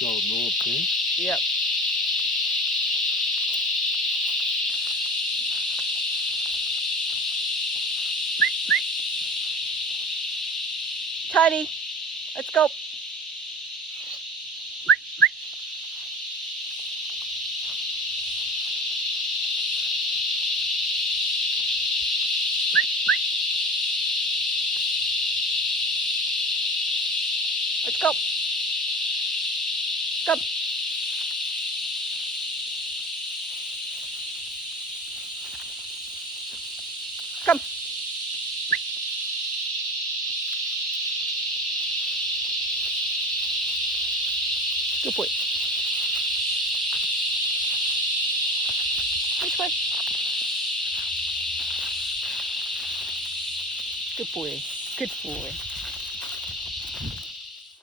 go north there. Yep. Tiny, let's go. Let's go. Come. Come. Good boy. Which way? Good boy. Good boy.